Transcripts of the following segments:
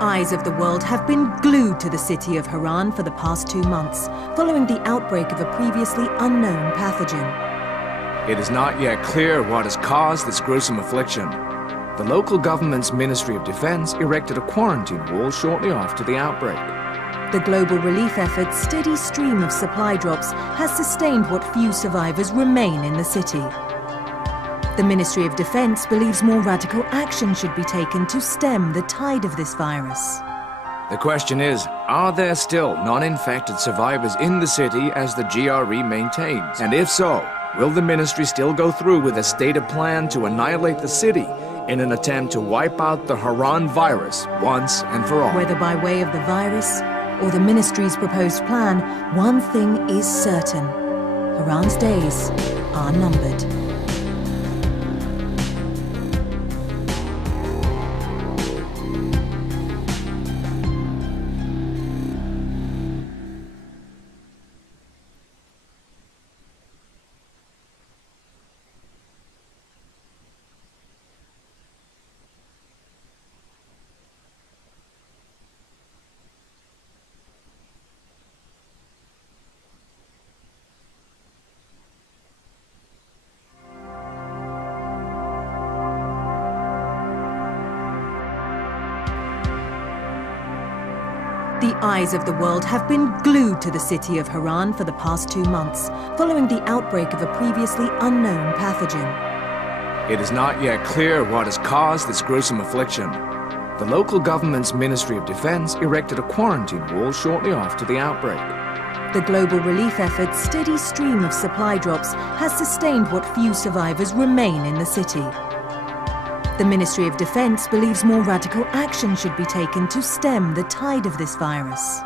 eyes of the world have been glued to the city of Haran for the past 2 months, following the outbreak of a previously unknown pathogen. It is not yet clear what has caused this gruesome affliction. The local government's Ministry of Defense erected a quarantine wall shortly after the outbreak. The global relief effort's steady stream of supply drops has sustained what few survivors remain in the city. The Ministry of Defense believes more radical action should be taken to stem the tide of this virus. The question is, are there still non-infected survivors in the city as the GRE maintains? And if so, will the ministry still go through with a stated plan to annihilate the city in an attempt to wipe out the Haran virus once and for all? Whether by way of the virus or the ministry's proposed plan, one thing is certain: Haran's days are numbered. The eyes of the world have been glued to the city of Haran for the past 2 months, following the outbreak of a previously unknown pathogen. It is not yet clear what has caused this gruesome affliction. The local government's Ministry of Defense erected a quarantine wall shortly after the outbreak. The global relief effort's steady stream of supply drops has sustained what few survivors remain in the city. The Ministry of Defense believes more radical action should be taken to stem the tide of this virus.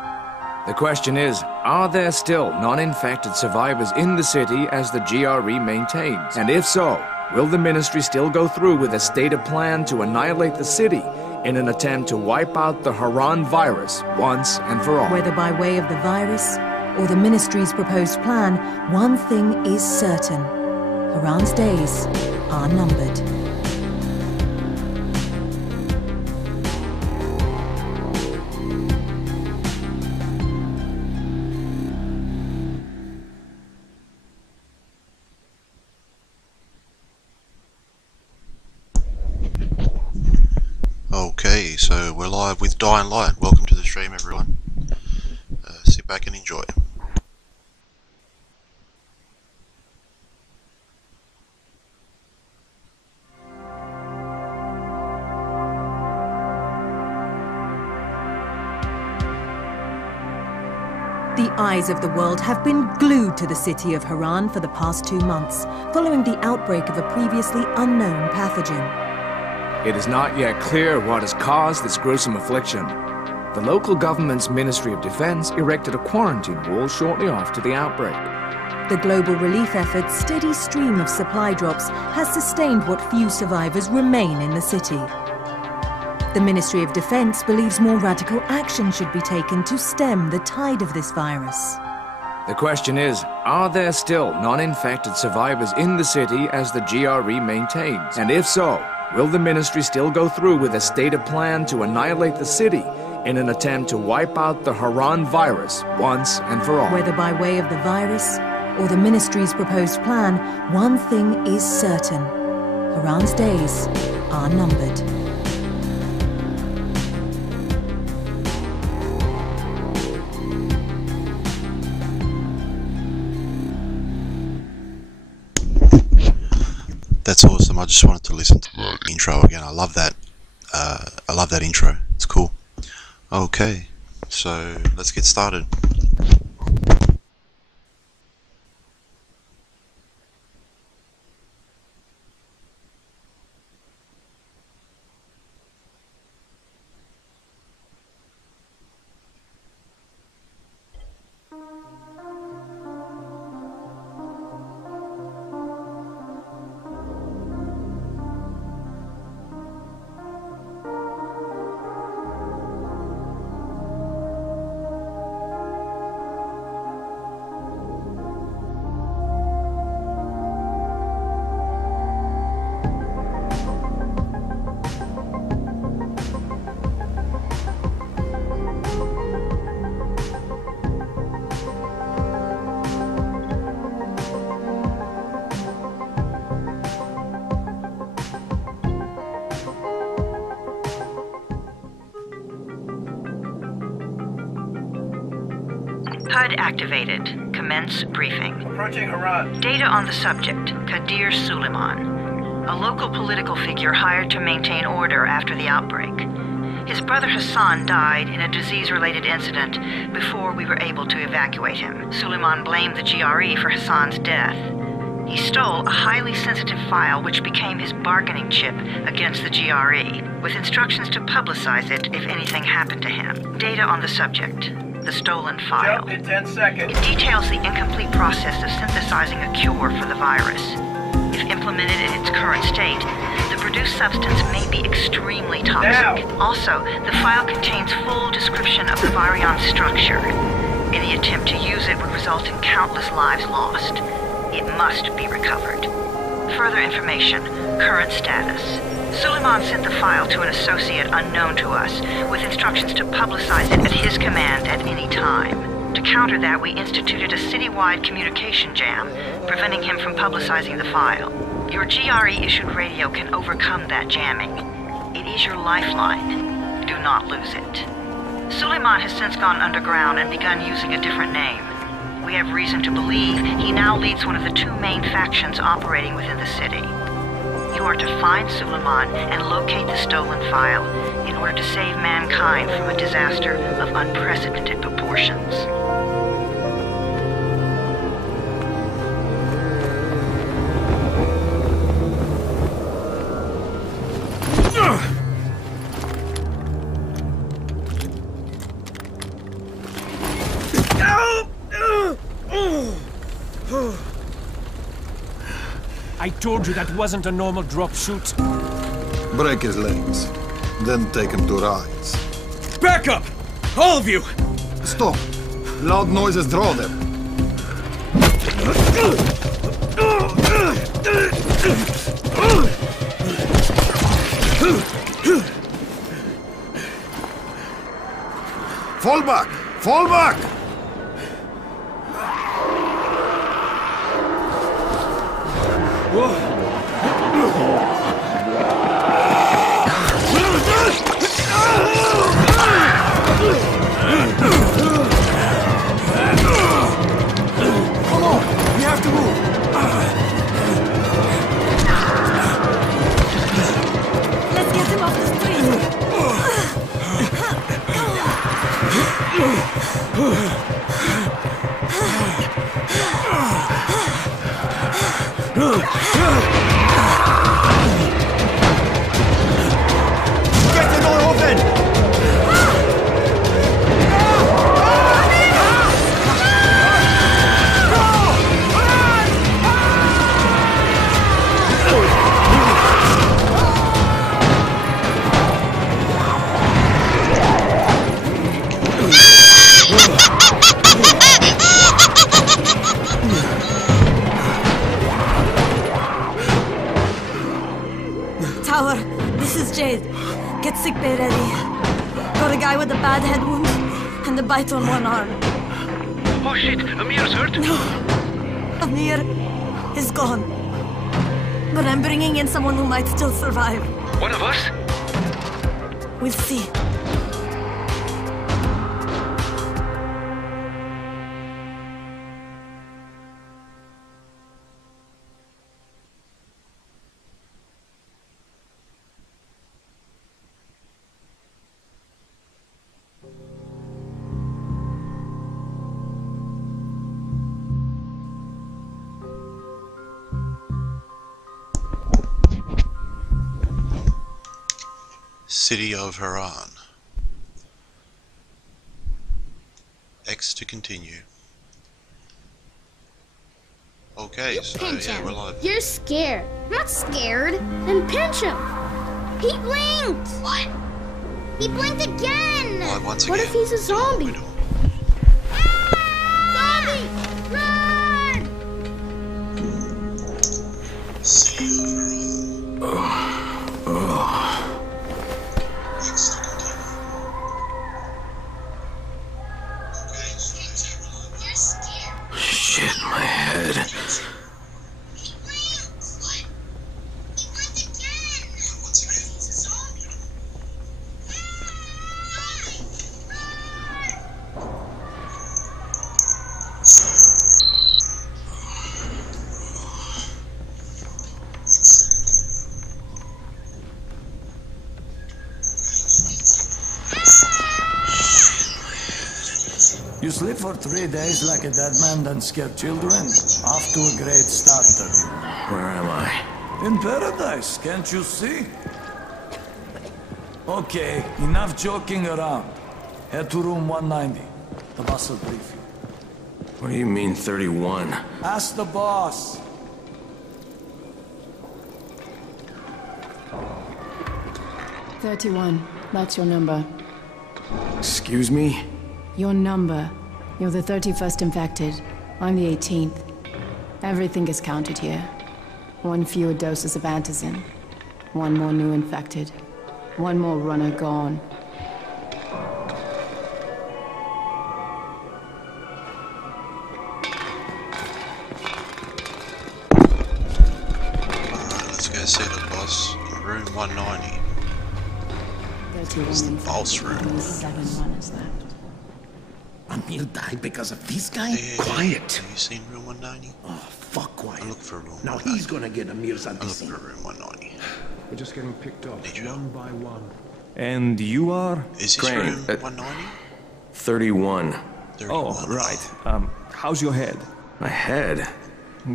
The question is, are there still non-infected survivors in the city as the GRE maintains? And if so, will the ministry still go through with a stated plan to annihilate the city in an attempt to wipe out the Haran virus once and for all? Whether by way of the virus or the ministry's proposed plan, one thing is certain: Haran's days are numbered. Okay, so we're live with Dying Light. Welcome to the stream, everyone. Sit back and enjoy. The eyes of the world have been glued to the city of Haran for the past 2 months, following the outbreak of a previously unknown pathogen. It is not yet clear what has caused this gruesome affliction. The local government's Ministry of Defense erected a quarantine wall shortly after the outbreak. The global relief effort's steady stream of supply drops has sustained what few survivors remain in the city. The Ministry of Defense believes more radical action should be taken to stem the tide of this virus. The question is, are there still non-infected survivors in the city as the GRE maintains? And if so, will the ministry still go through with a stated plan to annihilate the city in an attempt to wipe out the Haran virus once and for all? Whether by way of the virus or the ministry's proposed plan, one thing is certain: Haran's days are numbered. That's awesome. I just wanted to listen to the intro again. I love that. I love that intro. It's cool. Okay, so let's get started. HUD activated. Commence briefing. Approaching Haran. Data on the subject, Kadir Suleiman, a local political figure hired to maintain order after the outbreak. His brother Hassan died in a disease-related incident before we were able to evacuate him. Suleiman blamed the GRE for Hassan's death. He stole a highly sensitive file which became his bargaining chip against the GRE, with instructions to publicize it if anything happened to him. Data on the subject, the stolen file. Jump in 10 seconds. It details the incomplete process of synthesizing a cure for the virus. If implemented in its current state, the produced substance may be extremely toxic. Now. Also, the file contains full description of the virion's structure. Any attempt to use it would result in countless lives lost. It must be recovered. Further information, current status. Suleiman sent the file to an associate unknown to us, with instructions to publicize it at his command at any time. To counter that, we instituted a citywide communication jam, preventing him from publicizing the file. Your GRE-issued radio can overcome that jamming. It is your lifeline. Do not lose it. Suleiman has since gone underground and begun using a different name. We have reason to believe he now leads one of the two main factions operating within the city. You are to find Suleiman and locate the stolen file in order to save mankind from a disaster of unprecedented proportions. I told you that wasn't a normal drop shoot. Break his legs, then take him to rides. Back up! All of you! Stop! Loud noises draw them. Fall back! Fall back! Come on! We have to move! Let's get him off the street. Get the door open! Tower, this is Jade. Get sickbay ready. Got a guy with a bad head wound and a bite on one arm. Oh shit, Amir's hurt? Amir is gone. But I'm bringing in someone who might still survive. One of us? We'll see. City of Haran. X to continue. Okay, so Pinch yeah, him. we're live. You're scared. I'm not scared. Then pinch him. He blinked. What? He blinked again. Live once What again. if he's a zombie? We're doing. Zombie! Run! City of Haran. X to continue. Okay, so You're scared. Shit, my head. He blinked. What? He blinked again. once again. He's a zombie. Zombie! Run! sleep for 3 days like a dead man done scared children. Off to a great start. Where am I? In paradise, can't you see? Okay, enough joking around. Head to room 190. The boss will brief you. What do you mean 31? Ask the boss. That's your number. Excuse me? Your number. You're the 31st infected. I'm the 18th. Everything is counted here. 1 fewer doses of antizin. 1 more new infected. 1 more runner gone. Let's go see the boss in room 190. 31 It's the infected. boss room. Only 7 runners left. Amir died because of this guy? Yeah, Quiet. Have you seen room 190? Oh, fuck quiet. I look for room Now 190. he's gonna get Amir's I look antizin. for room 190. We're just getting picked up, Did you? one by one. And you are? Is this Crane, room 190? 31. 31. Oh, right. How's your head? My head?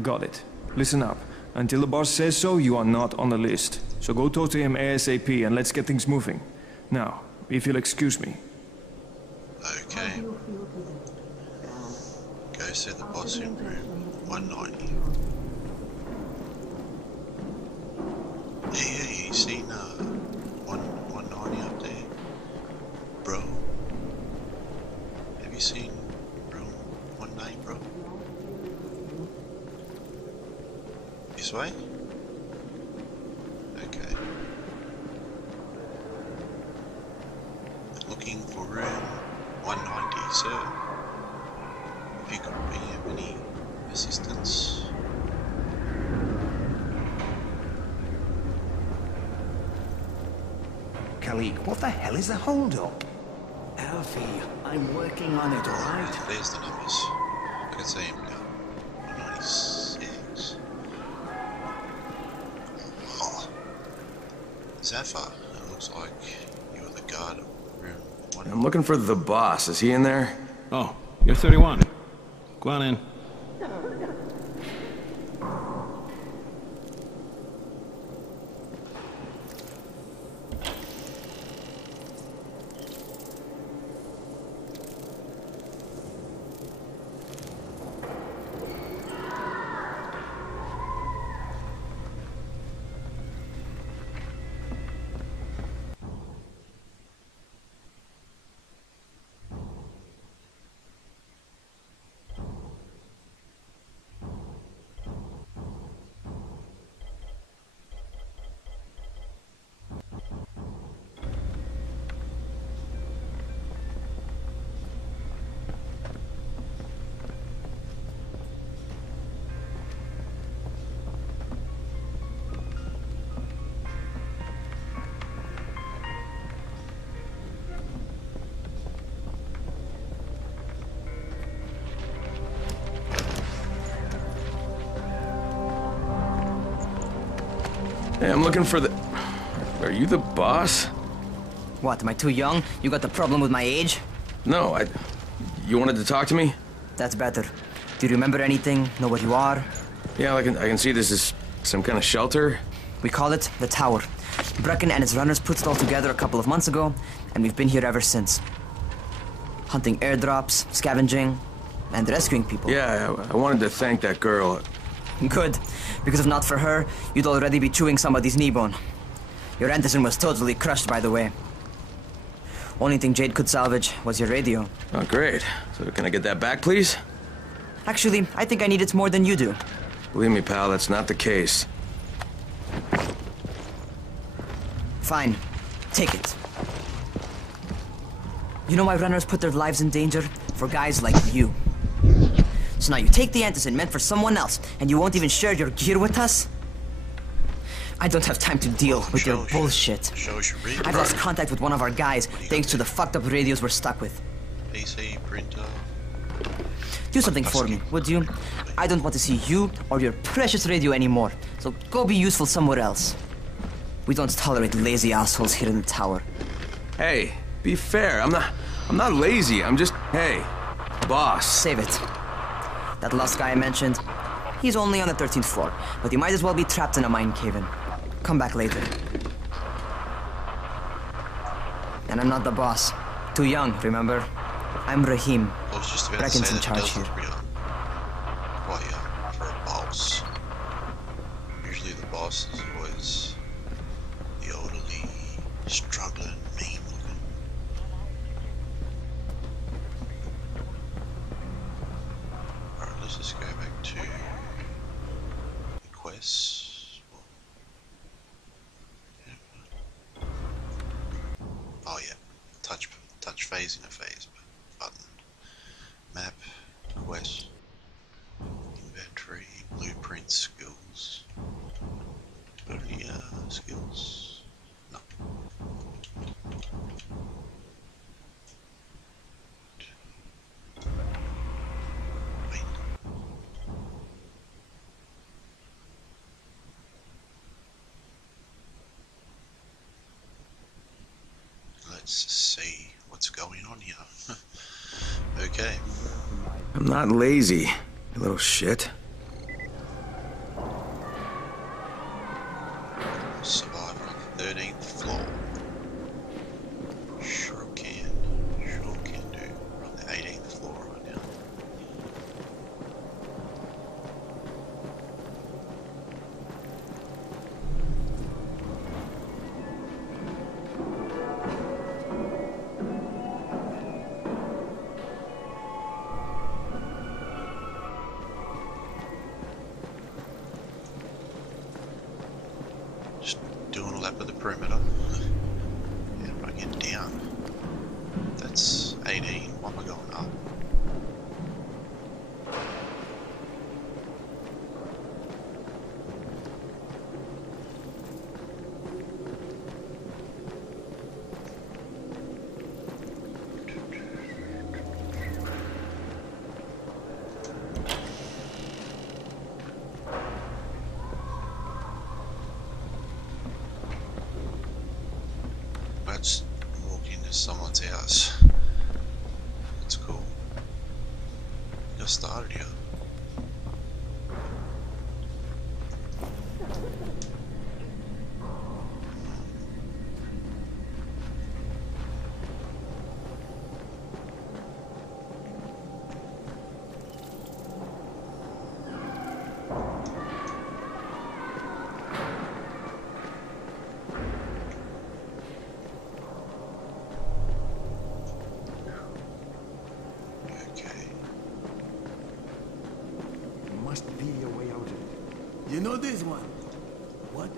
Got it. Listen up. Until the boss says so, you are not on the list. So go talk to him ASAP and let's get things moving. Now, if you'll excuse me. Okay. Go see the boss in room 190. Yeah, you seen 190 up there? Bro? Have you seen room 190, bro? This way? Okay. Looking for room 190, sir. If you could be of any assistance. Khalik, what the hell is the hold-up? Alfie, I'm working on it, alright? There's the numbers. I can see him now. 196. Oh. Is that far? It looks like you were the guard of room 1. I'm looking for the boss. Is he in there? Oh, you're 31. Go on in. Hey, I'm looking for the... Are you the boss? What, am I too young? You got the problem with my age? No, You wanted to talk to me? That's better. Do you remember anything? Know what you are? Yeah, I can see this is some kind of shelter. We call it the Tower. Brecken and his runners put it all together a couple of months ago, and we've been here ever since. Hunting airdrops, scavenging, and rescuing people. Yeah, I wanted to thank that girl. Good, because if not for her, you'd already be chewing somebody's knee bone. Your antizin was totally crushed, by the way. Only thing Jade could salvage was your radio. Oh, great. So can I get that back, please? Actually, I think I need it more than you do. Believe me, pal, that's not the case. Fine. Take it. You know why runners put their lives in danger? For guys like you. So now you take the antizin meant for someone else, and you won't even share your gear with us? I don't have time to deal with your bullshit. I've lost contact with one of our guys, thanks to the fucked up radios we're stuck with. PC, printer. Do something for me, would you? I don't want to see you or your precious radio anymore, so go be useful somewhere else. We don't tolerate lazy assholes here in the tower. Hey, be fair. I'm not lazy. I'm just... Hey, boss. Save it. That last guy I mentioned, he's only on the 13th floor, but he might as well be trapped in a mine cave-in. Come back later. And I'm not the boss. Too young, remember? I'm Rahim. I was just about to Brecken's say in that charge does here. look real. Quite young for a boss. Usually the boss is always the elderly, struggling, mean looking. Alright, let's just go back to the quests. Oh yeah, touch phase in a phase button. Map, quest, inventory, blueprint, skills. Got any skills? No. Wait. Let's see what's going on here. Okay. I'm not lazy, you little shit. Survivor on the 13th floor. Sure can do. We're on the 18th floor right now. Just doing a lap of the perimeter. And if I get down, that's 18. Why am I going up? Let's walk into someone's house. That's cool. Just started here. Must be a way out of it. You know this one? What?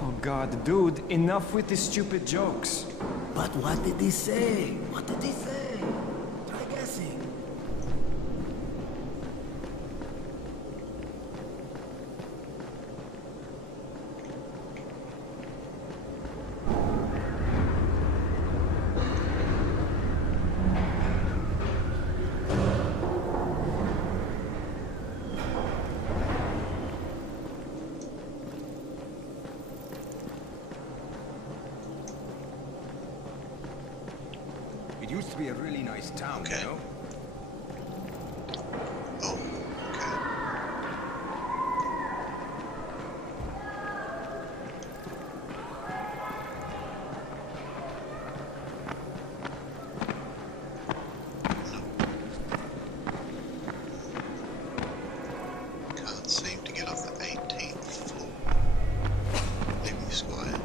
Oh god, dude, enough with these stupid jokes. But what did he say? What did he say? Try guessing. It used to be a really nice town, Okay. you know? Oh, okay. Can't seem to get off the 18th floor. Maybe this guy.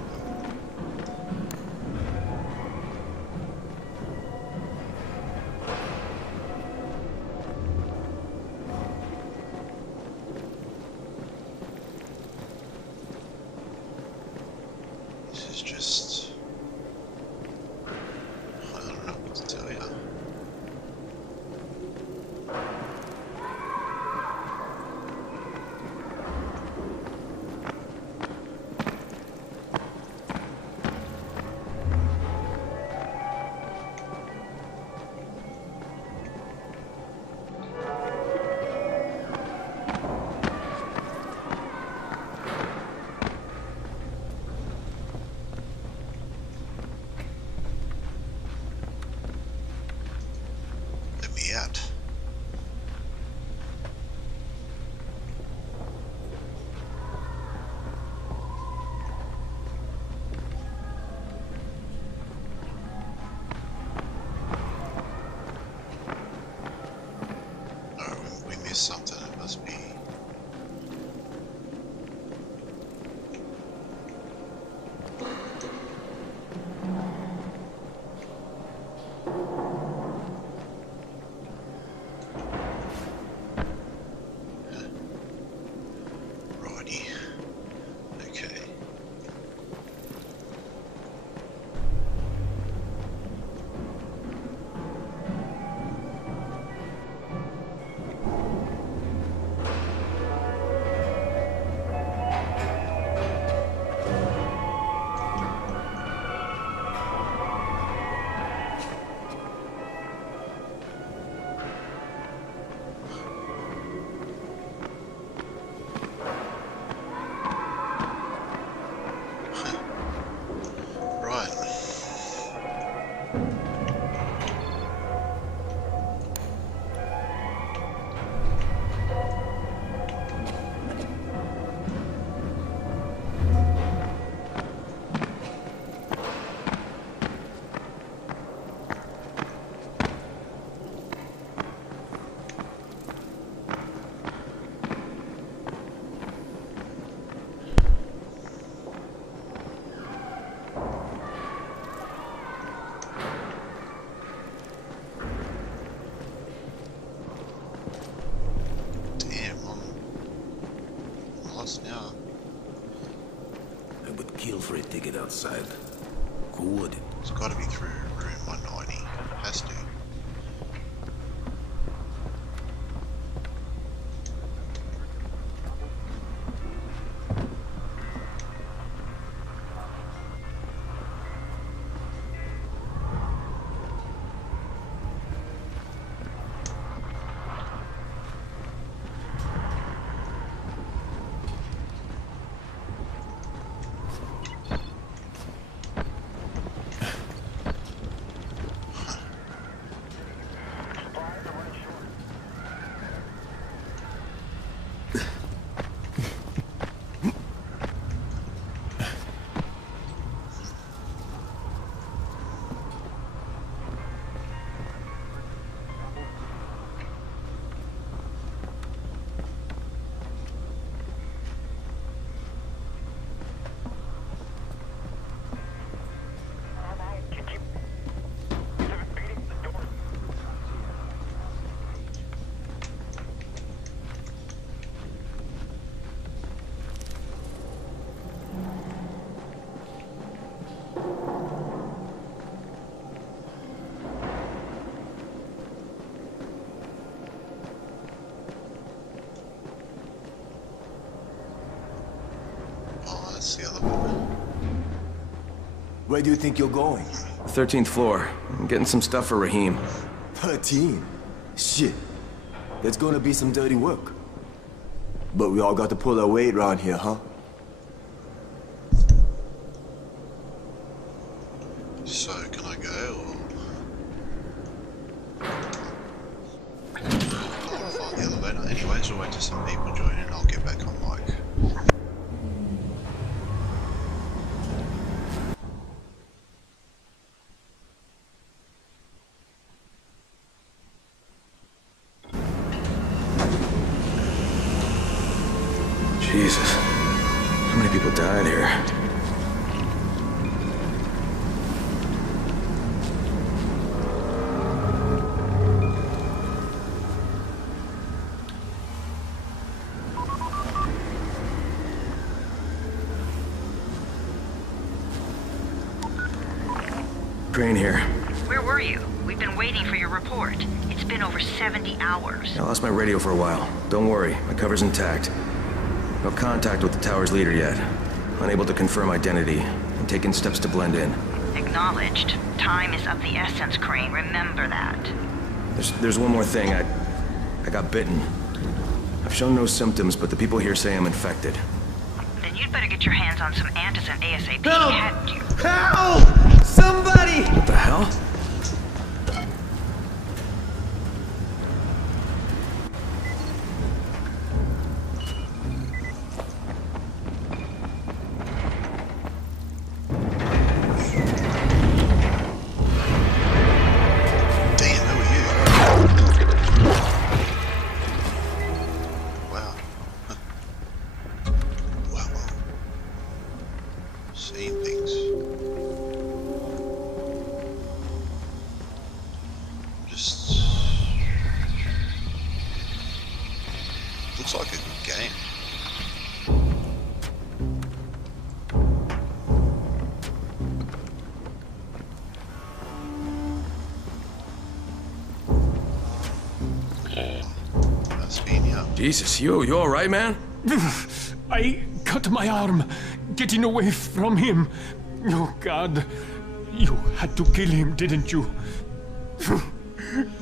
missed something. It must be. Righty. Okay. Now. I would kill for a ticket outside. Who wouldn't? It's got to be through room 190. Has to. The other one. Where do you think you're going? 13th floor. I'm getting some stuff for Raheem. 13? Shit. There's gonna be some dirty work. But we all got to pull our weight around here, huh? So, can I go, or...? I'll find the elevator. Anyways, we'll wait till some people join in and I'll get back on mic. Jesus. How many people died here? Crane here. Where were you? We've been waiting for your report. It's been over 70 hours. I lost my radio for a while. Don't worry, my cover's intact. No contact with the tower's leader yet. Unable to confirm identity. I'm taking steps to blend in. Acknowledged. Time is of the essence, Crane. Remember that. There's one more thing. I got bitten. I've shown no symptoms, but the people here say I'm infected. Then you'd better get your hands on some antizin ASAP. Help! Hadn't you? Help! Somebody! What the hell? Looks like a good game. Jesus, you all right, man? I cut my arm getting away from him. Oh, God. You had to kill him, didn't you?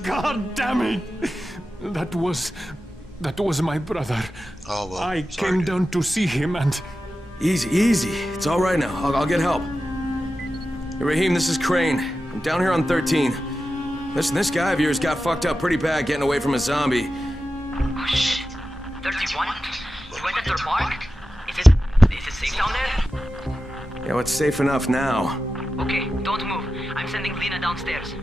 God damn it! That was my brother. Oh, well, I came down to see him and... Easy, easy. It's all right now. I'll get help. Hey, Raheem, this is Crane. I'm down here on 13. Listen, this guy of yours got fucked up pretty bad getting away from a zombie. Oh, shit. 31? You went after Mark? Is it safe down there? Yeah, well, it's safe enough now. Okay, don't move. I'm sending Lena downstairs.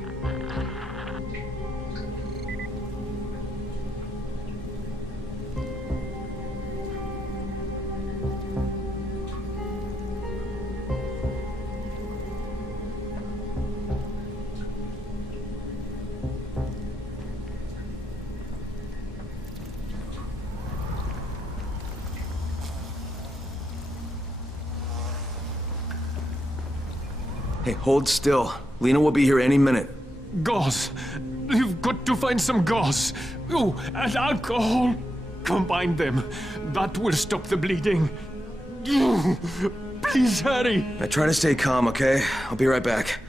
Hey, hold still. Lena will be here any minute. Gauze. You've got to find some gauze. Oh, and alcohol. Combine them. That will stop the bleeding. Please hurry. Now try to stay calm, okay? I'll be right back.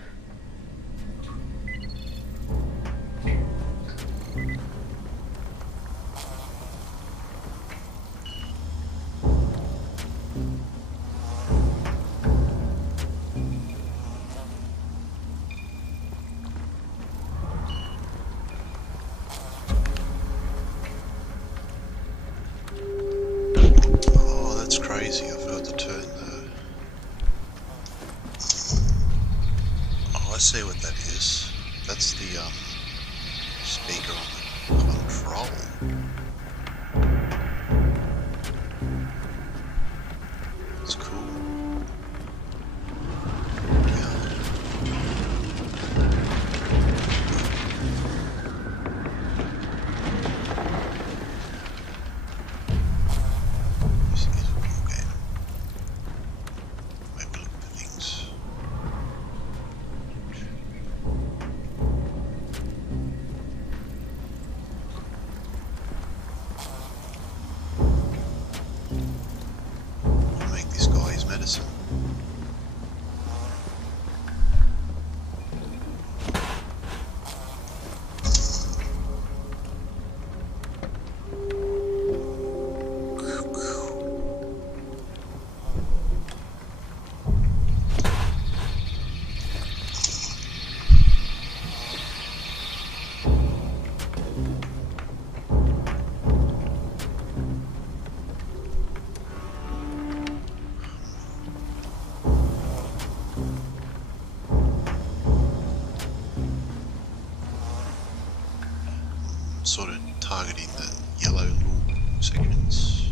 Sort of targeting the yellow little sections.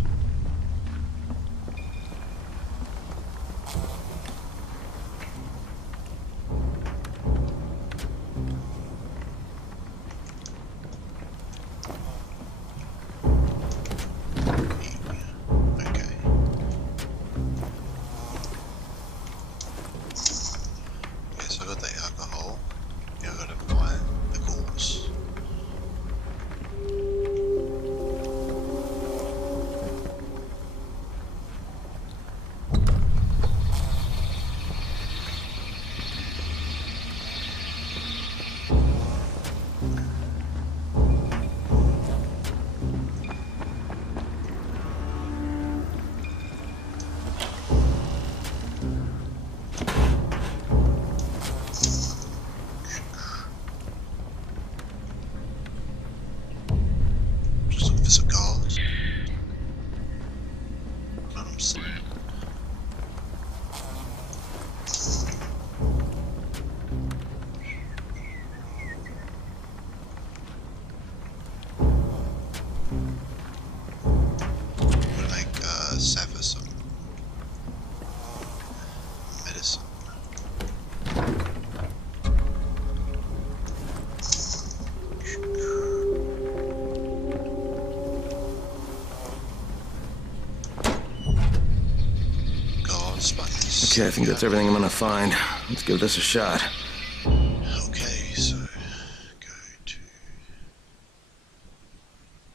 Okay, I think that's everything I'm gonna find. Let's give this a shot. Okay, so go to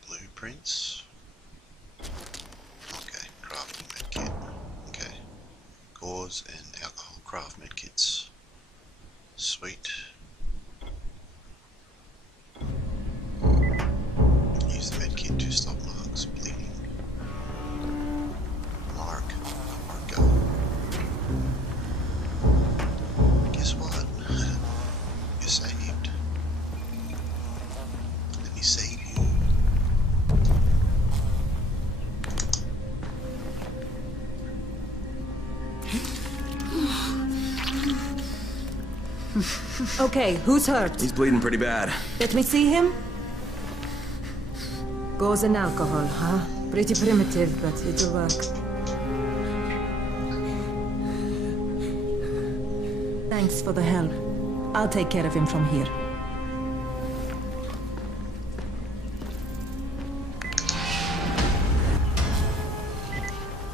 blueprints. Okay, crafting medkit. Okay, gauze and alcohol craft medkits. Sweet. Use the medkit to stop marks bleeding. Mark. Go. Guess what? You're saved. Let me save you. Okay, who's hurt? He's bleeding pretty bad. Let me see him. Gauze and alcohol, huh? Pretty primitive, but it'll work. Thanks for the help. I'll take care of him from here.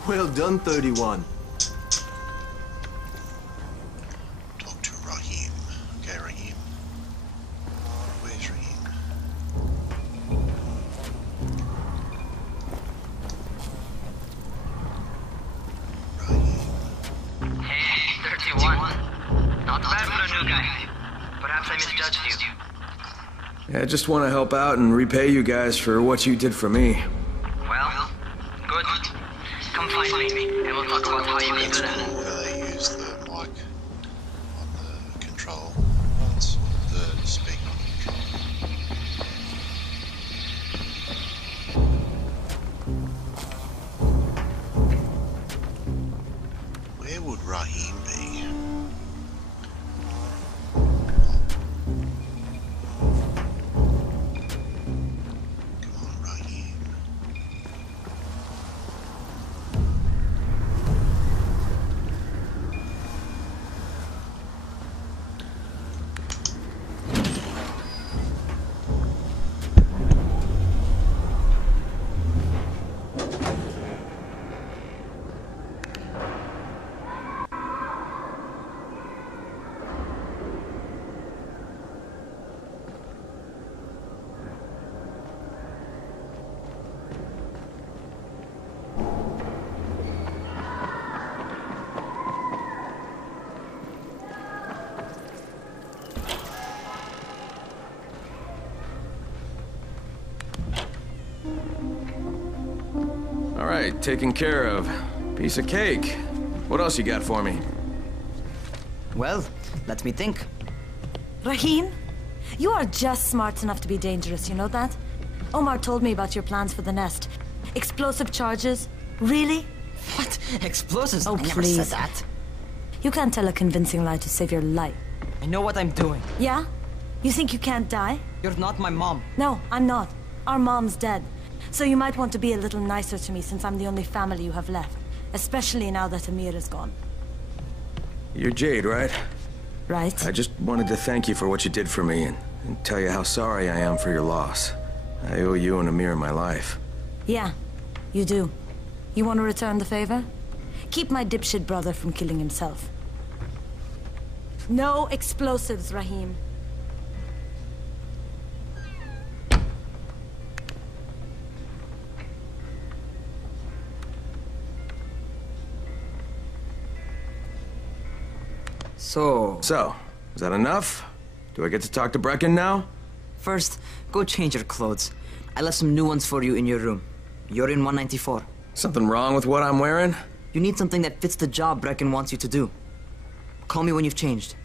Well done, 31. Talk to Raheem. Okay, Raheem. Where's Raheem? Hey, 31. Not bad for a new guy. Perhaps I misjudged you. Yeah, I just want to help out and repay you guys for what you did for me. Well, good. Come find me, and we'll talk about how you can do that. They use the mic on the control. It's the speaker. Where would Raheem be? Come on, Raheem. All right, taken care of. Piece of cake. What else you got for me? Well, let me think. Raheem, you are just smart enough to be dangerous, you know that? Omar told me about your plans for the nest. Explosive charges? Really? What? Explosives? Oh, I never please. said that. You can't tell a convincing lie to save your life. I know what I'm doing. Yeah? You think you can't die? You're not my mom. No, I'm not. Our mom's dead. So you might want to be a little nicer to me since I'm the only family you have left. Especially now that Amir is gone. You're Jade, right? Right. I just wanted to thank you for what you did for me and tell you how sorry I am for your loss. I owe you and Amir my life. Yeah, you do. You want to return the favor? Keep my dipshit brother from killing himself. No explosives, Raheem. So, is that enough? Do I get to talk to Brecken now? first, go change your clothes. I left some new ones for you in your room. You're in 194. Something wrong with what I'm wearing? You need something that fits the job Brecken wants you to do. Call me when you've changed.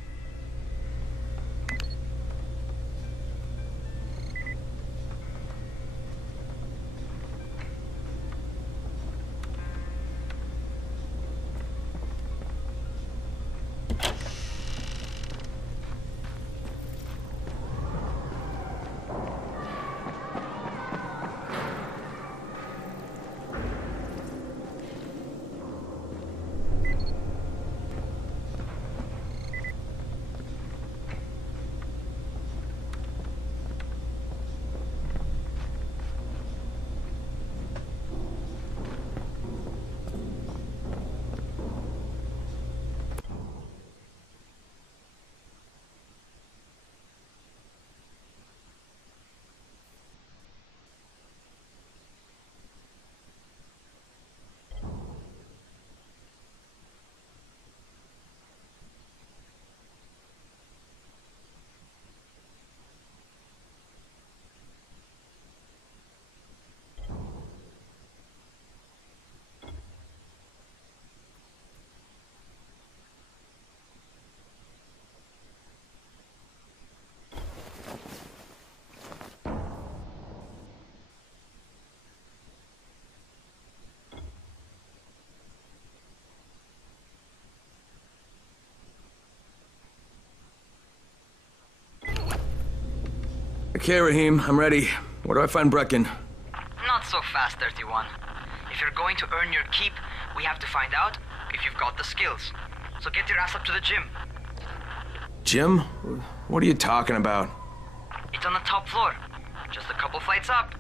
Okay, Raheem, I'm ready. Where do I find Brecken? Not so fast, 31. If you're going to earn your keep, we have to find out if you've got the skills. So get your ass up to the gym. Jim? What are you talking about? It's on the top floor. Just a couple flights up.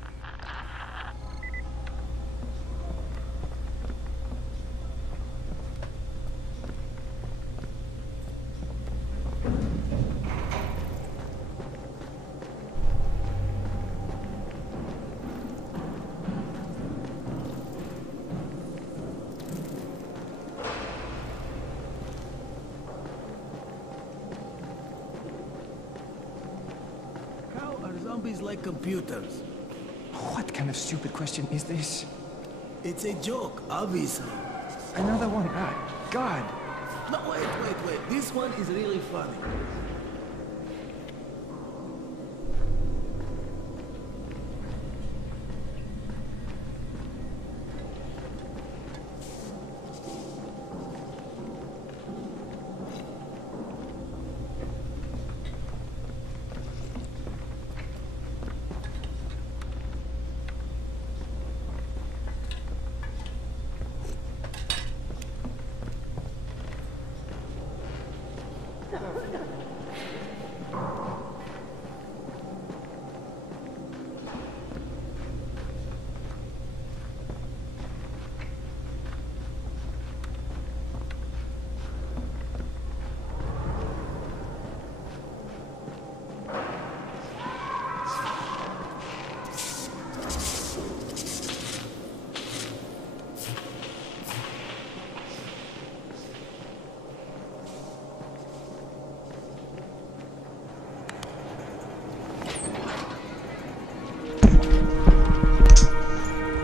Zombies like computers. What kind of stupid question is this? It's a joke, obviously. Another one? God. No, wait. This one is really funny.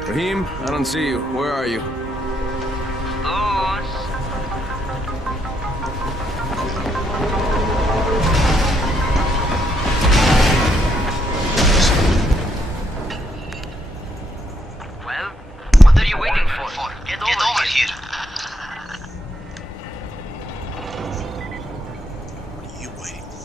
Raheem, I don't see you. Where are you? Well, what are you waiting for? Get over here. What are you waiting for?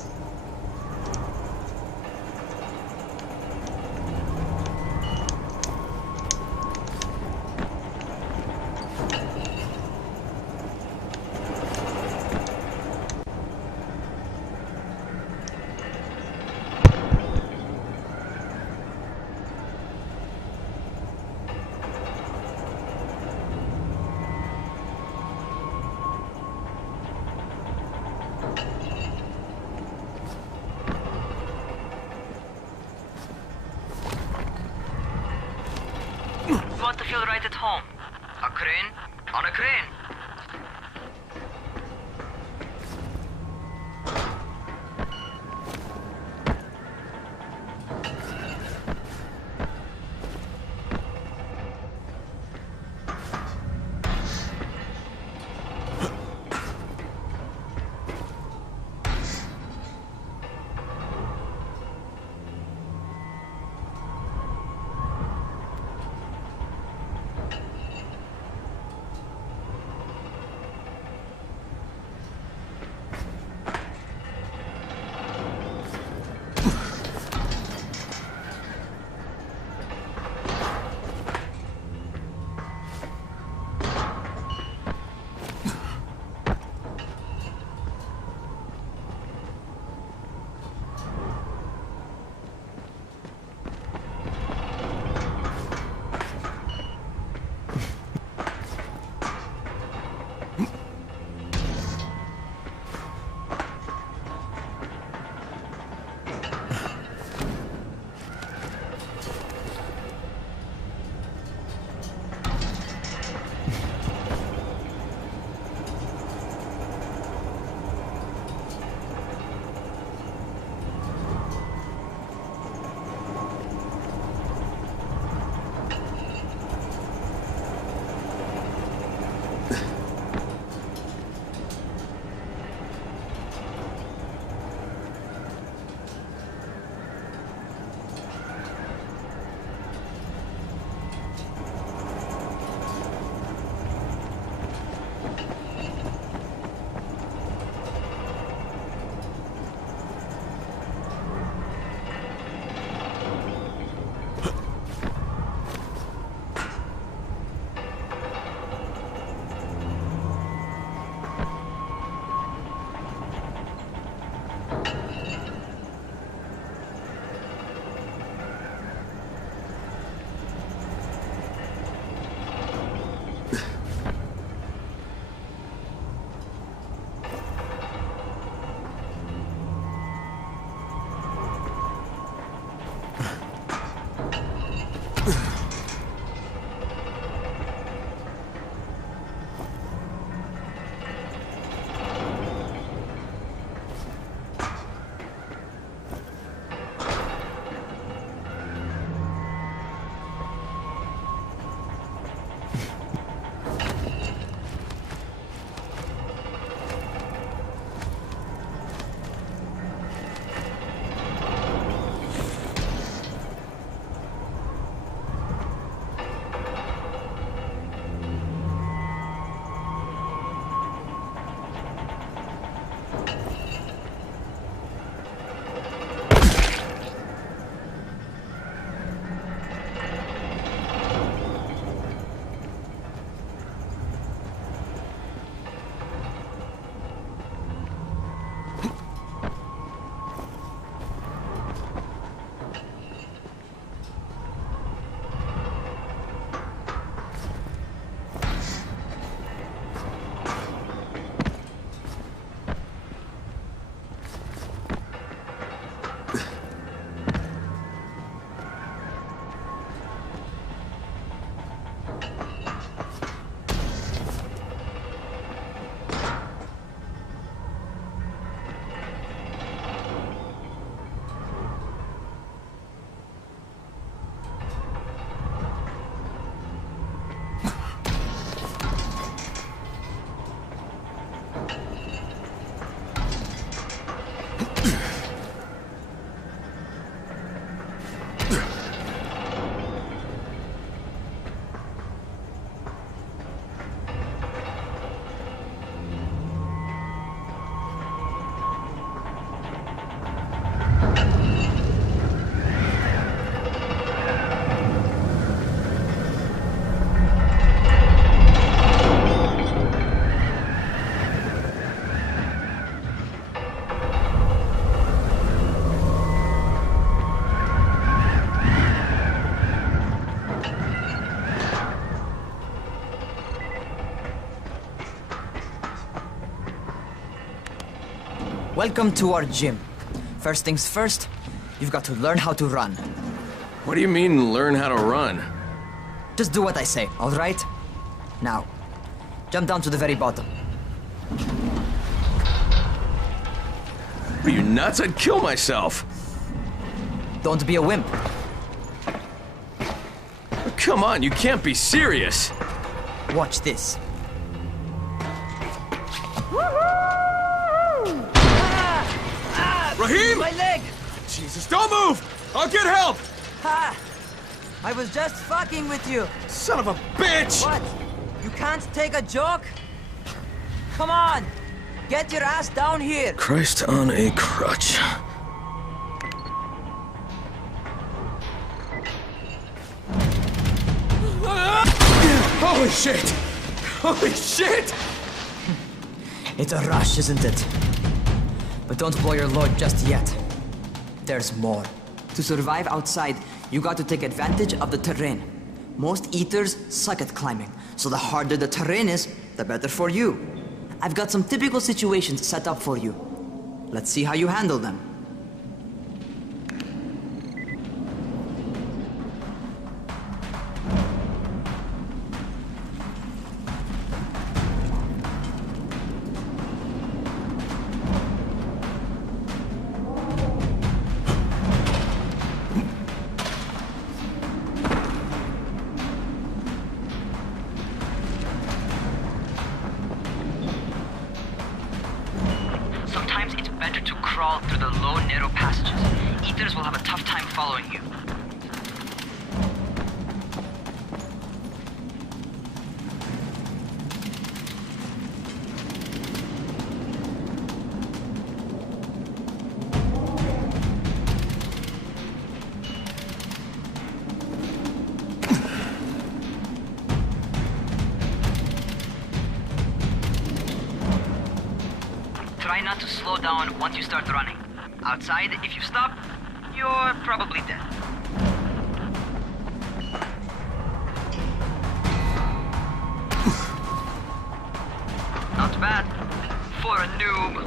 You want to feel right at home? A crane on a crane. Welcome to our gym. First things first, you've got to learn how to run. What do you mean, learn how to run? Just do what I say, all right? Now, jump down to the very bottom. Are you nuts? I'd kill myself. Don't be a wimp. Come on, you can't be serious. Watch this. Raheem! My leg! Jesus, don't move! I'll get help! Ha! I was just fucking with you. Son of a bitch! What? You can't take a joke? Come on! Get your ass down here! Christ on a crutch. Holy shit! Holy shit! It's a rush, isn't it? But don't blow your load just yet. There's more. To survive outside, you got to take advantage of the terrain. Most eaters suck at climbing, so the harder the terrain is, the better for you. I've got some typical situations set up for you. Let's see how you handle them. Sometimes it's better to crawl through the low, narrow passages. Eaters will have a tough time following you. Try not to slow down once you start running. Outside, if you stop, you're probably dead. Not bad for a noob.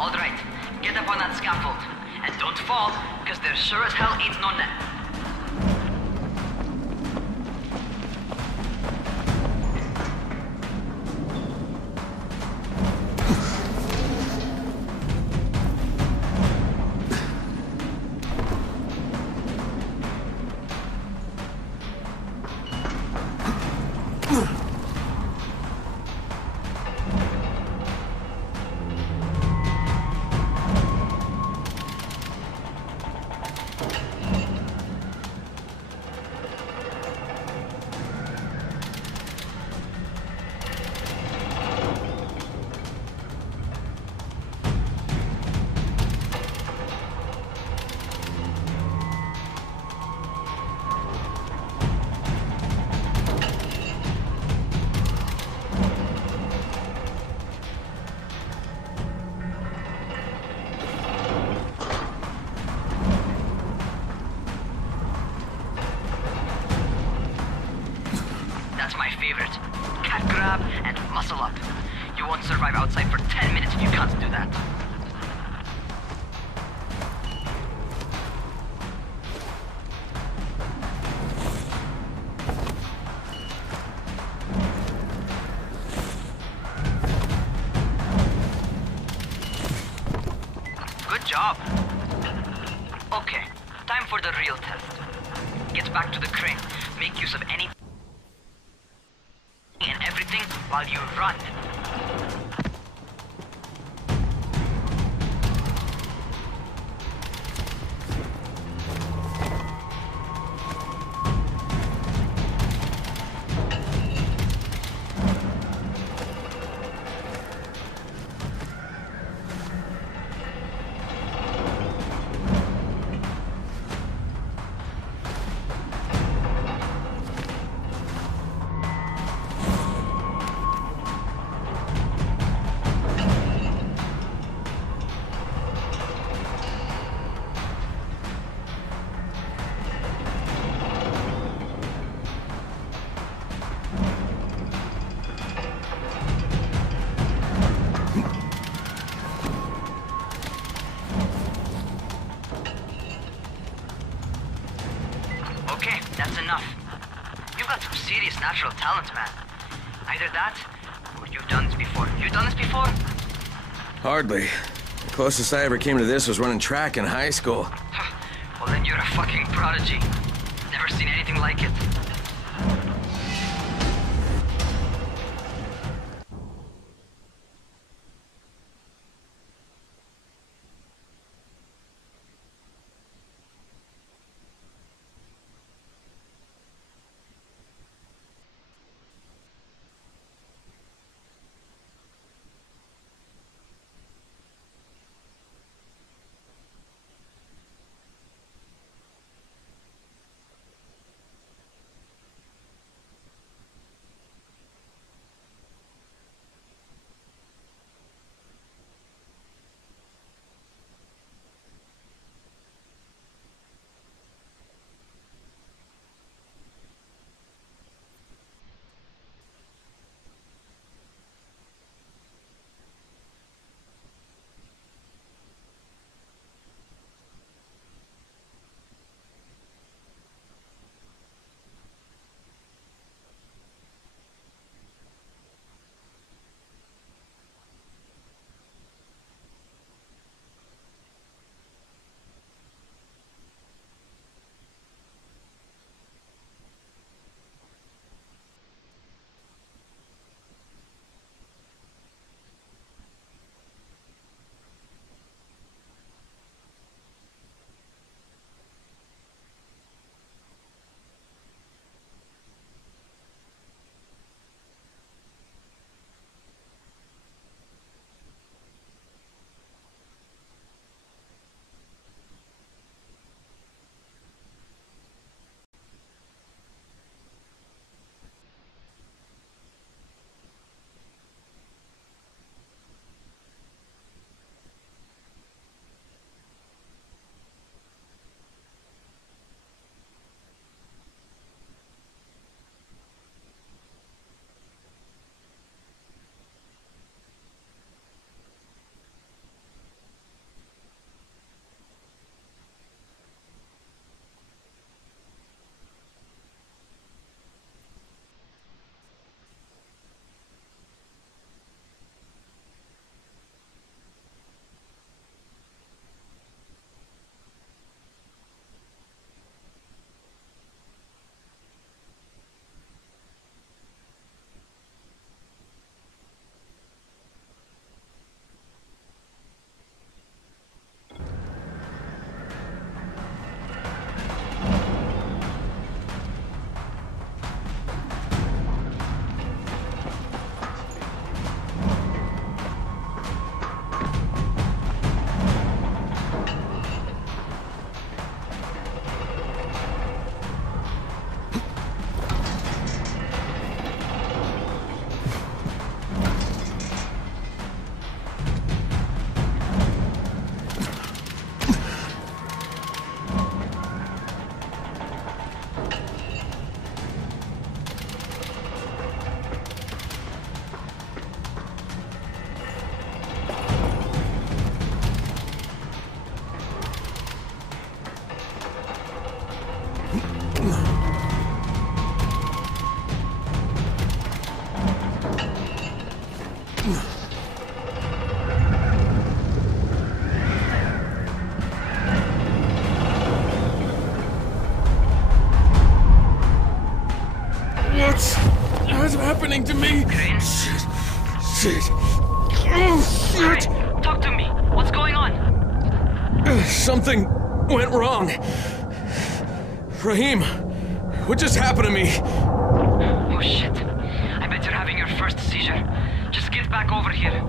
All right, get up on that scaffold. And don't fall, because there sure as hell ain't no net. That's my favorite. Cat grab and muscle up. You won't survive outside for 10 minutes if you can't do that. Good job. Okay, time for the real test. Get back to the crane. Make use of any and everything while you run. talent, man. Either that, or you've done this before. You done this before? Hardly. The closest I ever came to this was running track in high school. Well, then you're a fucking prodigy. Never seen anything like it. What's happening to me? Crane? Shit. Oh, shit. Crane, talk to me. What's going on? Something went wrong. Rahim, what just happened to me? Oh shit. I bet you're having your first seizure. Just get back over here.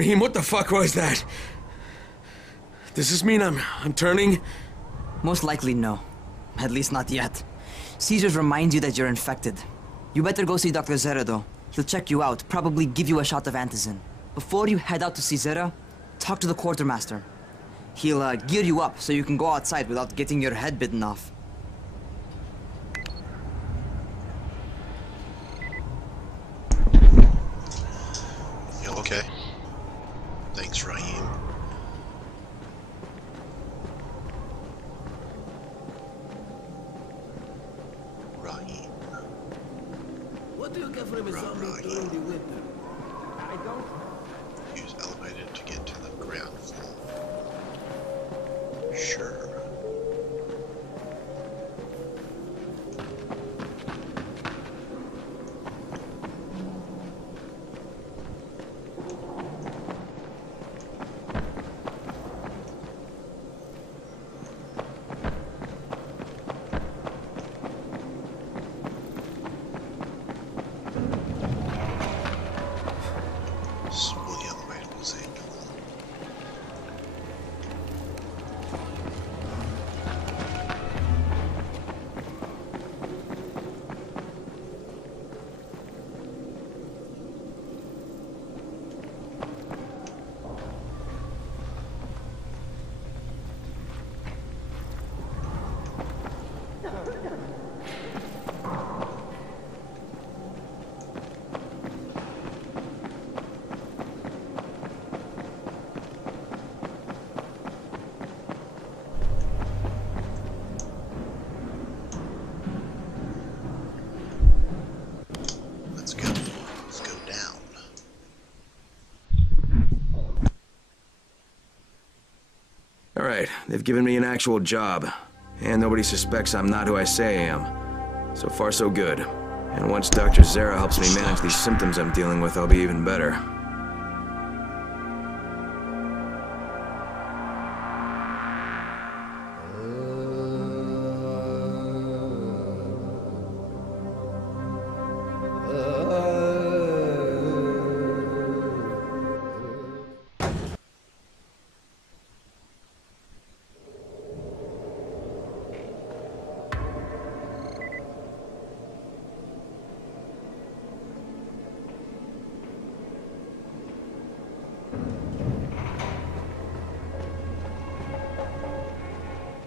Raheem, what the fuck was that? Does this mean I'm turning? Most likely no. At least not yet. Caesars reminds you that you're infected. You better go see Dr. Zera though. He'll check you out, probably give you a shot of antizin. Before you head out to see Zera, talk to the quartermaster. He'll gear you up so you can go outside without getting your head bitten off. Yeah, okay. Thanks, Raheem. What do you get from a zombie during the winter? I don't. Use elevator to get to the ground floor. Sure. Alright, they've given me an actual job. And nobody suspects I'm not who I say I am. So far, so good. And once Dr. Zera helps me manage these symptoms I'm dealing with, I'll be even better.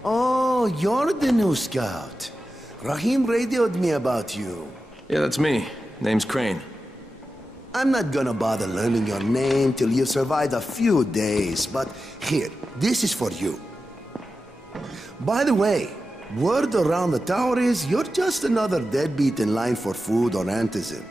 Oh, you're the new scout. Raheem radioed me about you. Yeah, that's me. Name's Crane. I'm not gonna bother learning your name till you've survived a few days, but here, this is for you. By the way, word around the tower is you're just another deadbeat in line for food or antizin.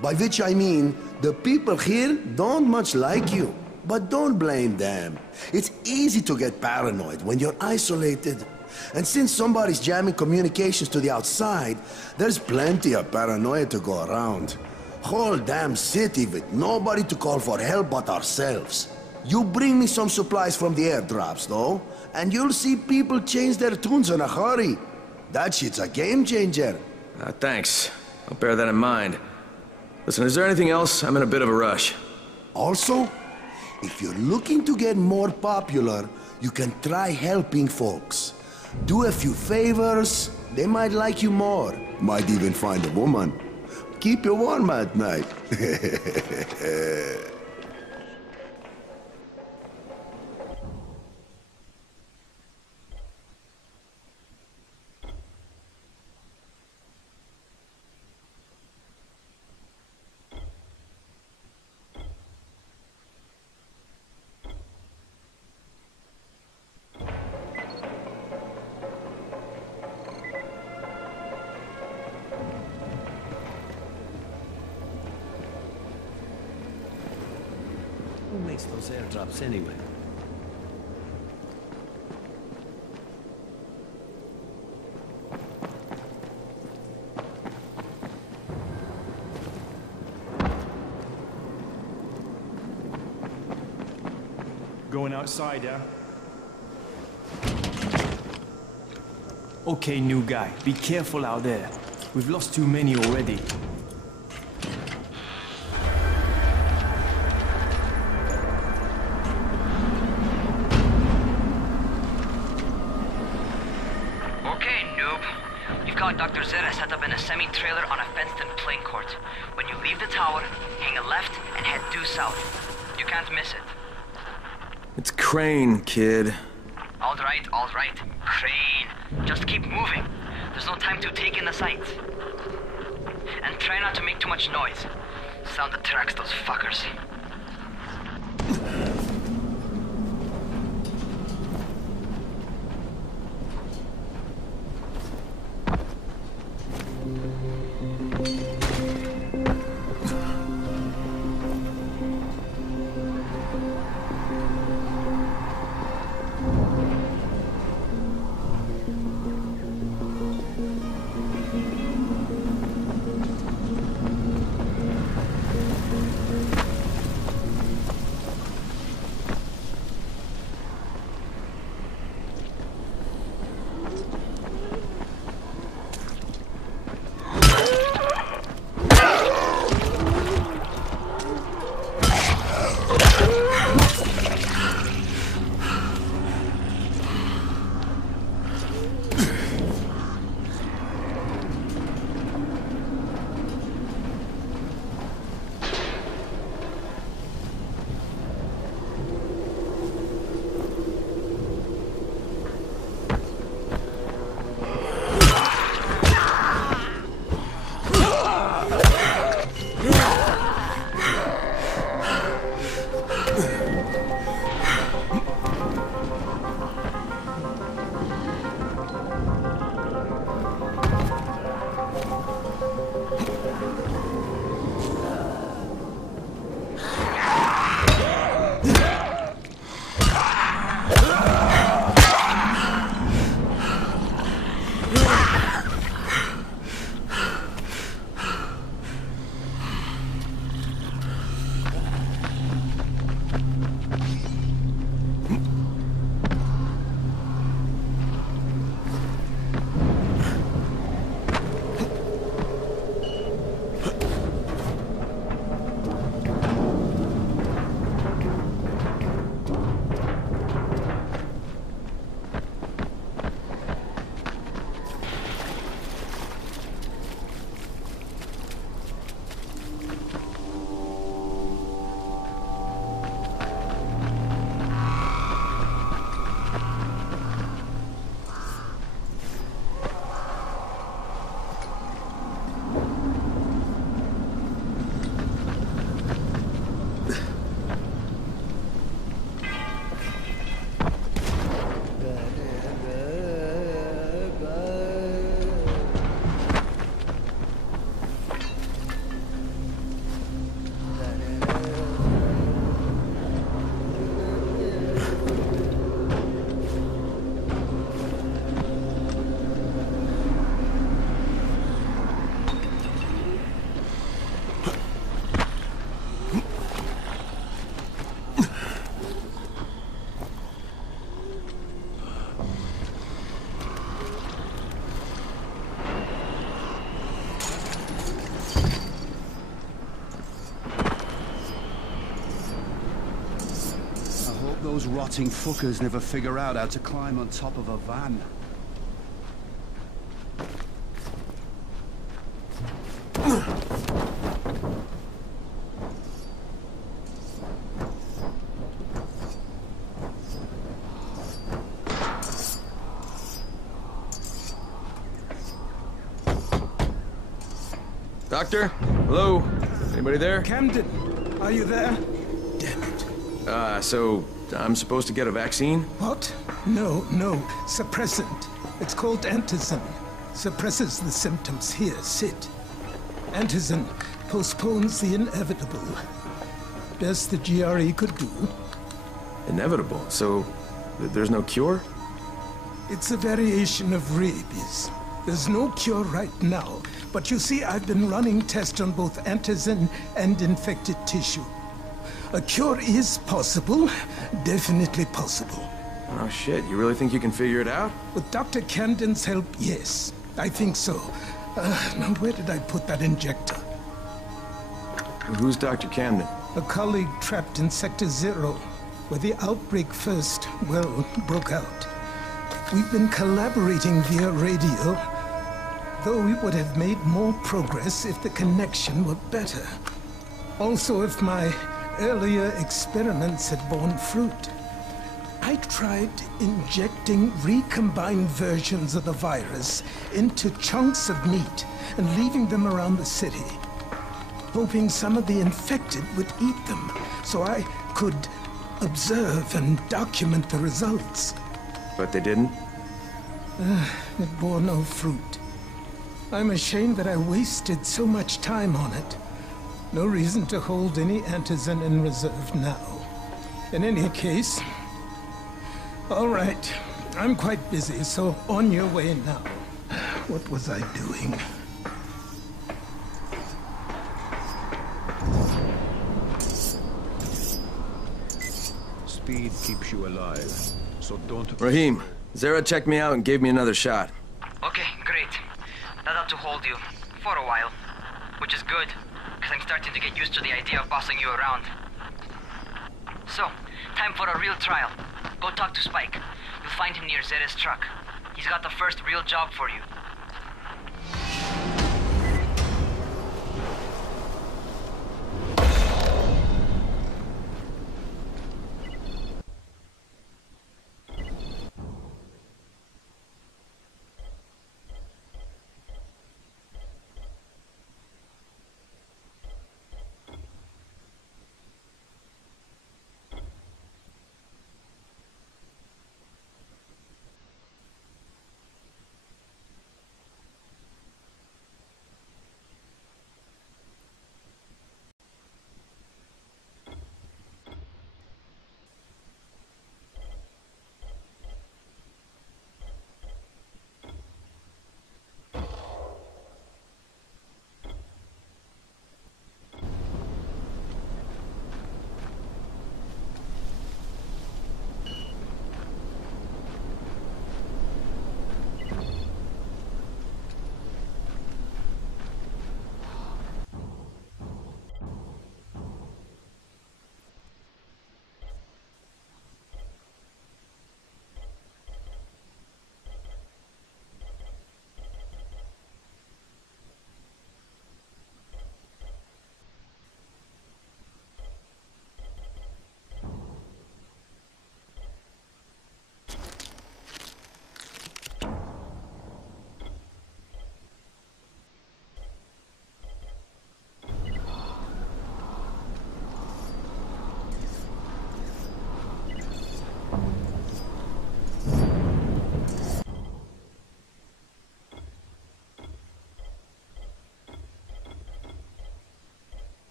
By which I mean, the people here don't much like you. But don't blame them. It's easy to get paranoid when you're isolated. And since somebody's jamming communications to the outside, there's plenty of paranoia to go around. Whole damn city with nobody to call for help but ourselves. You bring me some supplies from the airdrops, though, and you'll see people change their tunes in a hurry. That shit's a game changer. Thanks. I'll bear that in mind. Listen, is there anything else? I'm in a bit of a rush. Also, if you're looking to get more popular, you can try helping folks. Do a few favors, they might like you more. Might even find a woman. Keep you warm at night. Who makes those airdrops anyway? Going outside, yeah? Okay, new guy. Be careful out there. We've lost too many already. scout Dr. Zera set up in a semi-trailer on a fenced-in playing court. When you leave the tower, hang a left and head due south. You can't miss it. It's Crane, kid. All right. Crane. Just keep moving. There's no time to take in the sights. And try not to make too much noise. Sound attracts those fuckers. Those rotting fuckers never figure out how to climb on top of a van. Doctor? Hello? Anybody there? Camden, are you there? So I'm supposed to get a vaccine? What? No. Suppressant. It's called antizin. Suppresses the symptoms. Here, sit. Antizin postpones the inevitable. Best the GRE could do. Inevitable? So there's no cure? It's a variation of rabies. There's no cure right now, but you see, I've been running tests on both antizin and infected tissue. A cure is possible, definitely possible. Oh shit, you really think you can figure it out? With Dr. Camden's help, yes. I think so. Now where did I put that injector? Who's Dr. Camden? A colleague trapped in Sector 0, where the outbreak first, well, broke out. We've been collaborating via radio. though we would have made more progress if the connection were better. Also, if my earlier experiments had borne fruit. I tried injecting recombined versions of the virus into chunks of meat and leaving them around the city, hoping some of the infected would eat them so I could observe and document the results. But they didn't? It bore no fruit. I'm ashamed that I wasted so much time on it. No reason to hold any antizin in reserve now. In any case, all right, I'm quite busy, so on your way now. What was I doing? Speed keeps you alive, so don't... Rahim, Zara checked me out and gave me another shot. Okay, great. That ought to hold you. For a while. Which is good, because I'm starting to get used to the idea of bossing you around. So, time for a real trial. Go talk to Spike. You'll find him near Zera's truck. He's got the first real job for you.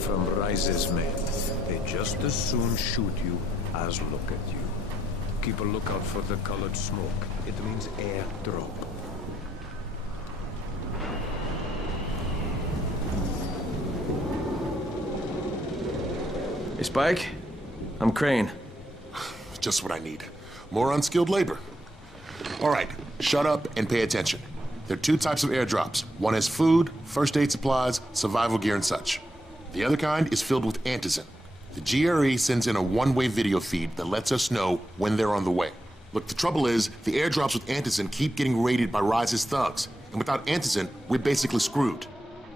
From Rise's men. They just as soon shoot you as look at you. Keep a lookout for the colored smoke. It means airdrop. Hey, Spike. I'm Crane. Just what I need. More unskilled labor. All right, shut up and pay attention. There are two types of airdrops. One has food, first aid supplies, survival gear, and such. The other kind is filled with antizin. The GRE sends in a one-way video feed that lets us know when they're on the way. Look, the trouble is, the airdrops with antizin keep getting raided by Rise's thugs, and without antizin, we're basically screwed.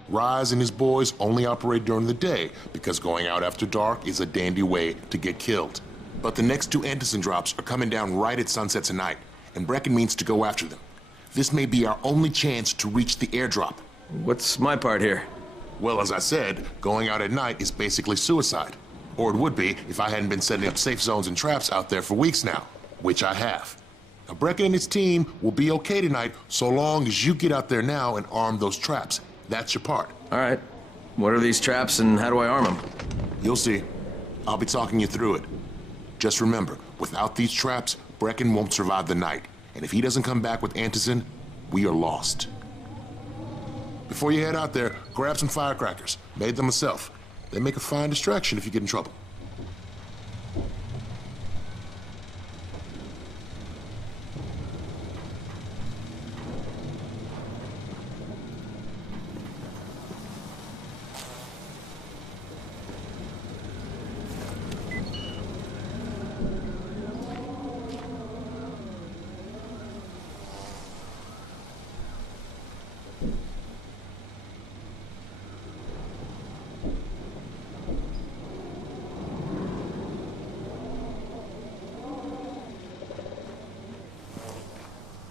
Rise and his boys only operate during the day, because going out after dark is a dandy way to get killed. But the next two antizin drops are coming down right at sunset tonight, and Brecken means to go after them. This may be our only chance to reach the airdrop. What's my part here? Well, as I said, going out at night is basically suicide. Or it would be if I hadn't been setting up safe zones and traps out there for weeks now, which I have. Now, Brecken and his team will be okay tonight so long as you get out there now and arm those traps. That's your part. All right. What are these traps and how do I arm them? You'll see. I'll be talking you through it. Just remember, without these traps, Brecken won't survive the night. And if he doesn't come back with antizin, we are lost. Before you head out there, grab some firecrackers. Made them myself. They make a fine distraction if you get in trouble.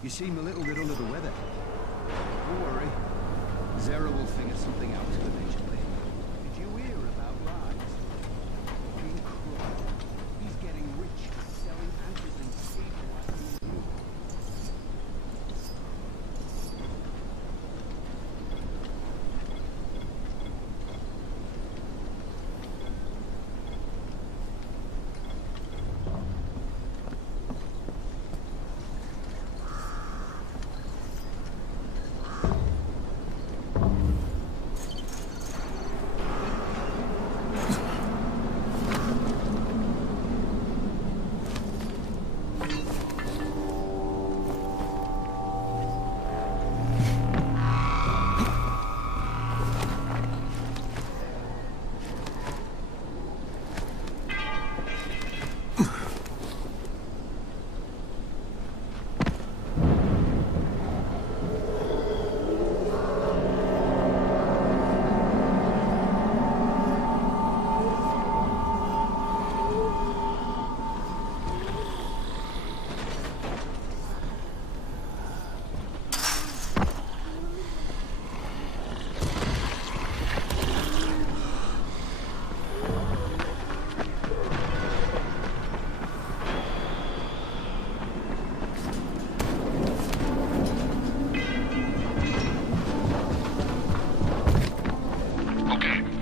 You seem a little bit under the weather. Don't worry. Zara will figure something out eventually. Did you hear about Rise? Being cruel. He's getting rich selling antizin stabilizing you.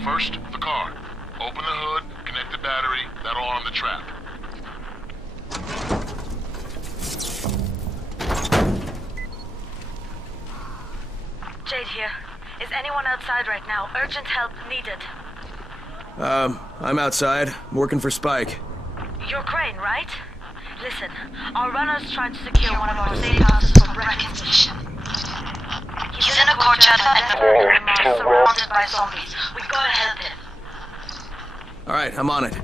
First, the car. Open the hood, connect the battery, that'll arm the trap. Jade here. Is anyone outside right now? Urgent help needed. I'm outside. I'm working for Spike. You're Crane, right? Listen, our runner's trying to secure one of our safe houses for Brecken's mission. He's in a courtyard and surrounded by zombies. We gotta help him. Alright, I'm on it.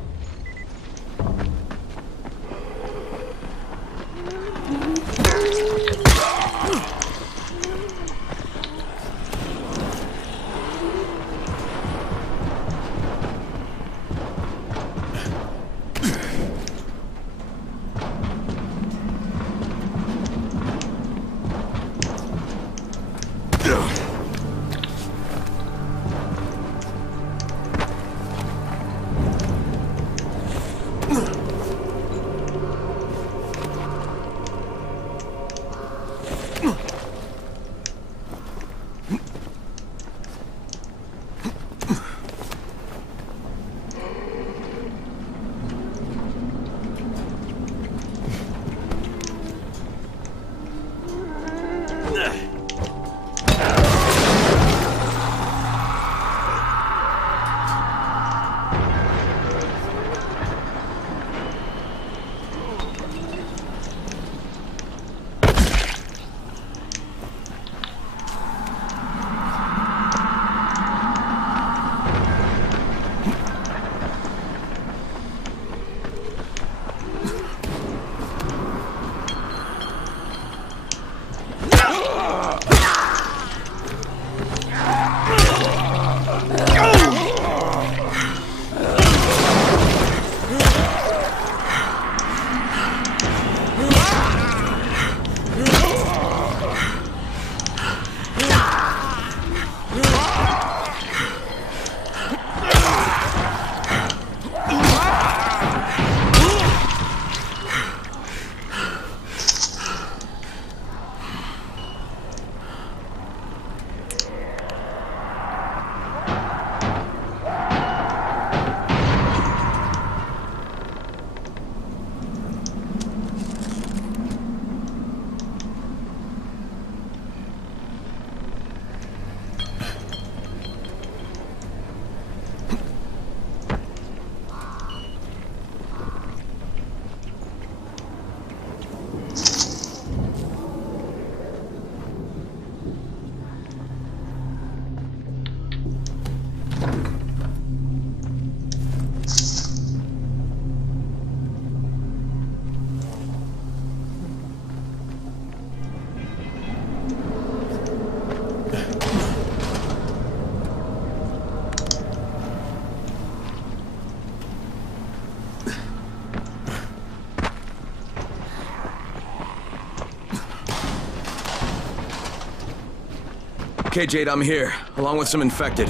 Okay, Jade, I'm here, along with some infected.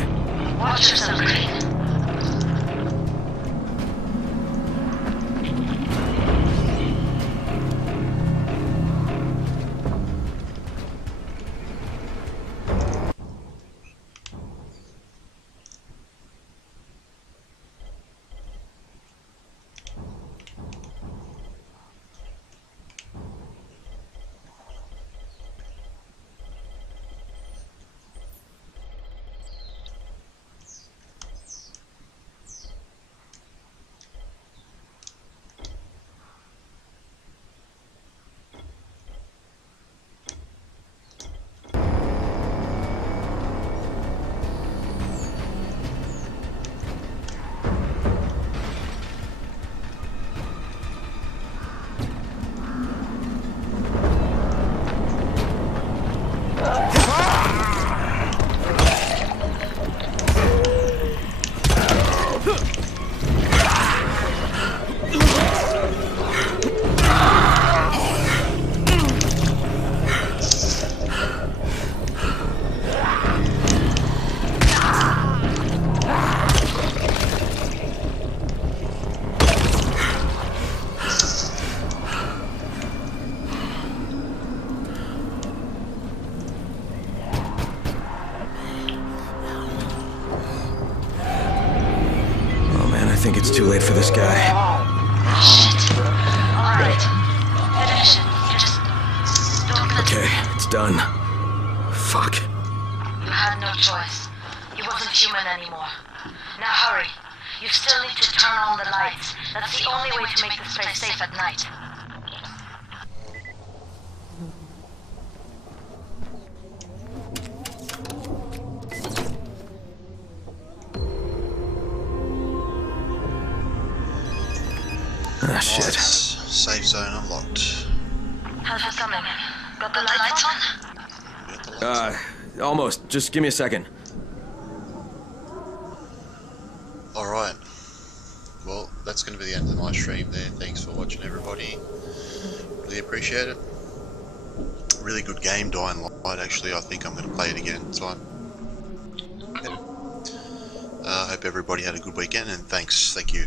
Watch yourself, Crane. I think it's too late for this guy. Shit. Alright. Finish it. You just don't let Okay, it's done. Fuck. You had no choice. He wasn't human anymore. Now hurry. You still need to turn on the lights. That's the only way to make this place safe at night. Ah, shit. Right. Safe zone unlocked. How's it coming? Got the lights on? Almost. Just give me a second. Alright. Well, that's going to be the end of my stream there. Thanks for watching, everybody. Really appreciate it. Really good game, Dying Light, actually. I think I'm going to play it again. So I hope everybody had a good weekend, and thank you.